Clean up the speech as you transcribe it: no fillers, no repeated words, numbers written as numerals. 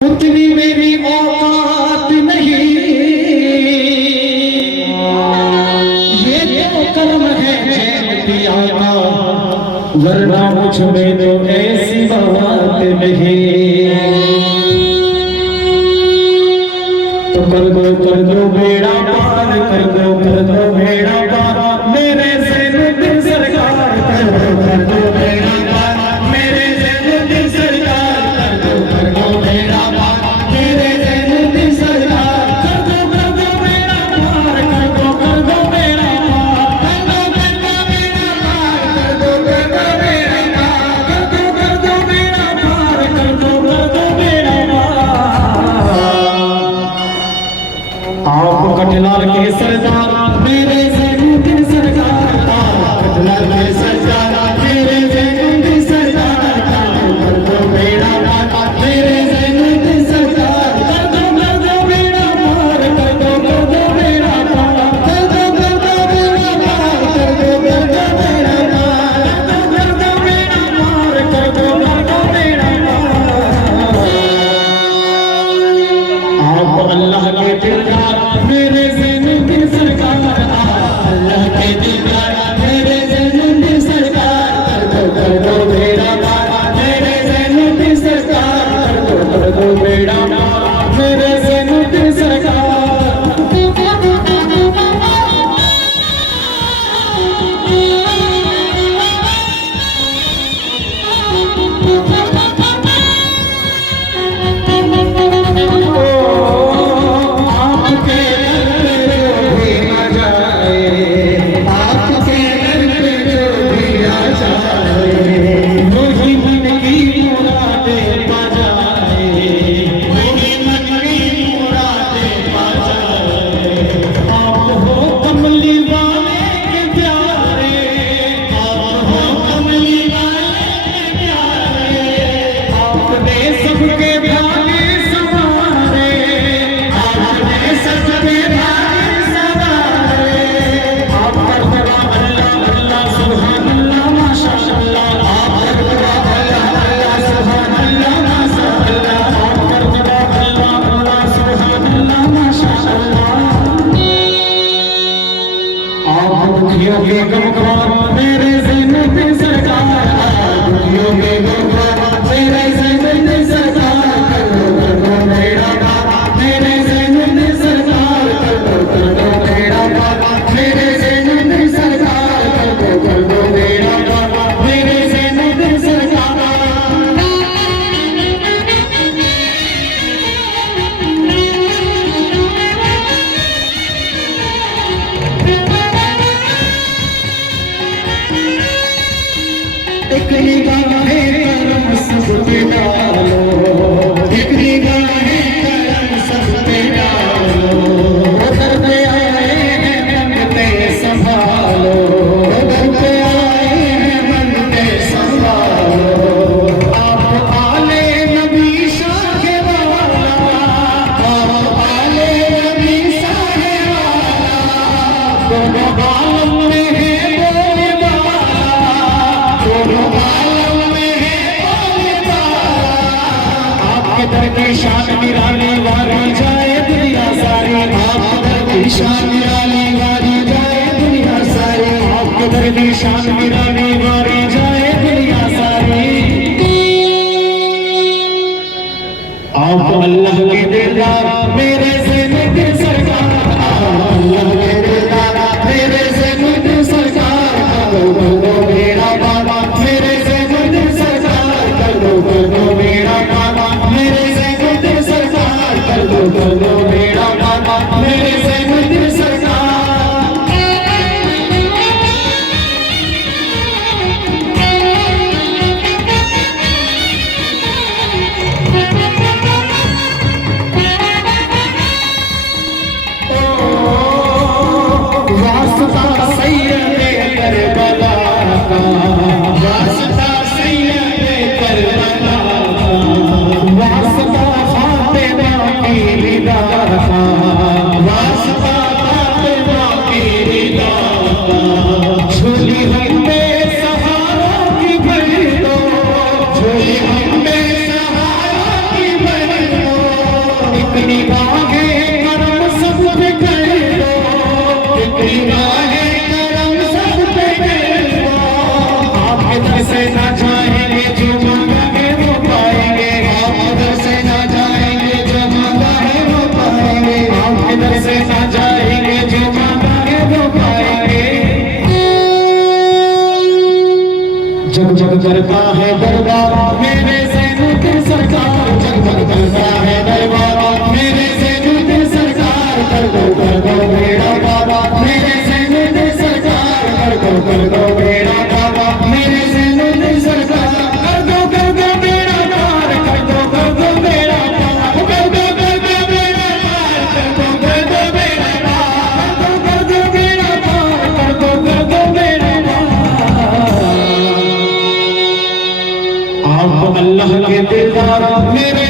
उतनी मेरी औकात नहीं, ये तो कर्म है पिया का, वरना मुझ में तो ऐसी बात नहीं। तो कर दो बेड़ा पार, कर दो बेड़ा पार मेरे ज़ैनुद्दीन सरकार, कर दो बेड़ा पार मेरे ज़ैनुद्दीन सरकार, कर दो बेड़ा पार मेरे ज़ैनुद्दीन सरकार, कर दो बेड़ा पार, कर दो बेड़ा पार, कर दो बेड़ा पार, कर दो बेड़ा पार, कर दो बेड़ा पार, कर दो बेड़ा पार। आप कठलाल के सरदार मेरे ज़ैनुद्दीन सरकार, कठलाल के सरदार मेरे ज़ैनुद्दीन सरकार, कर दो बेड़ा पार मेरे ज़ैनुद्दीन सरकार, कर दो बेड़ा पार, कर दो बेड़ा पार, कर दो बेड़ा पार, कर दो बेड़ा पार, कर दो बेड़ा पार, कर दो बेड़ा पार। आप अल्लाह के दिलदार मेरे ज़ैनुद्दीन सरकार, अल्लाह के दिलदार मेरे ज़ैनुद्दीन सरकार, कर दो बेड़ा पार मेरे ज़ैनुद्दीन सरकार, कर दो बेड़ा पार मेरे ज़ैनुद्दीन सरकार। दुखियों के गमख्वार मेरे ज़ैनुद्दीन सरकार, दुखियों के गमख्वार मेरे ज़ैनुद्दीन सरकार, कर दो बेड़ा पार मेरे ज़ैनुद्दीन सरकार, कर दो बेड़ा पार मेरे ज़ैनुद्दीन सरकार, कर दो बेड़ा पार मेरे ज़ैनुद्दीन सरकार। एक निगाहें करम सब पे डालो, एक निगाहें करम सब पे डालो, उधर पे आए हैं मनते संभालो, उधर पे आए हैं मनते संभालो। आप आले नबी शाहे वाला, आप आले नबी शाहे वाला, दोनों आलम में है बोले वाला, दोनों आलम में है बोले वाला। आपके दर की शान निराली वारी जाए दुनिया सारी, आपके दर की शान निराली वारी जाए दुनिया सारी, आपके दर की शान निराली वारी जाए दुनिया सारी। आप अल्लाह के दिलदार मेरे ज़ैनुद्दीन सरकार, अल्लाह के दिलदार मेरे ज़ैनुद्दीन सरकार, कर दो बेड़ा पार मेरे ज़ैनुद्दीन सरकार, कर दो बेड़ा पार मेरे ज़ैनुद्दीन सरकार, कर दो बेड़ा पार मेरे ज़ैनुद्दीन सरकार। निगाहें करम सब पे कर दो, एक निगाहें करम सब पे कर दो। आपके दर से ना जाएंगे जो मांगा है वो पाएंगे, आपके दर से ना जाएंगे जो मांगा है वो पाएंगे, आपके दर से ना जाएंगे जो मांगा है वो पाएंगे। जग जग करता है दरबार मेरे ज़ैनुद्दीन सरकार, जग जग करता है दरबार मेरे ज़ैनुद्दीन सरकार। कर दो बेड़ा पार मेरे ज़ैनुद्दीन सरकार, कर दो बेड़ा पार मेरे ज़ैनुद्दीन सरकार। कर दो बेड़ा पार, कर दो बेड़ा पार, कर दो बेड़ा पार, कर दो बेड़ा पार, कर दो बेड़ा पार, कर दो बेड़ा पार। आप अल्लाह के दिलदार मेरे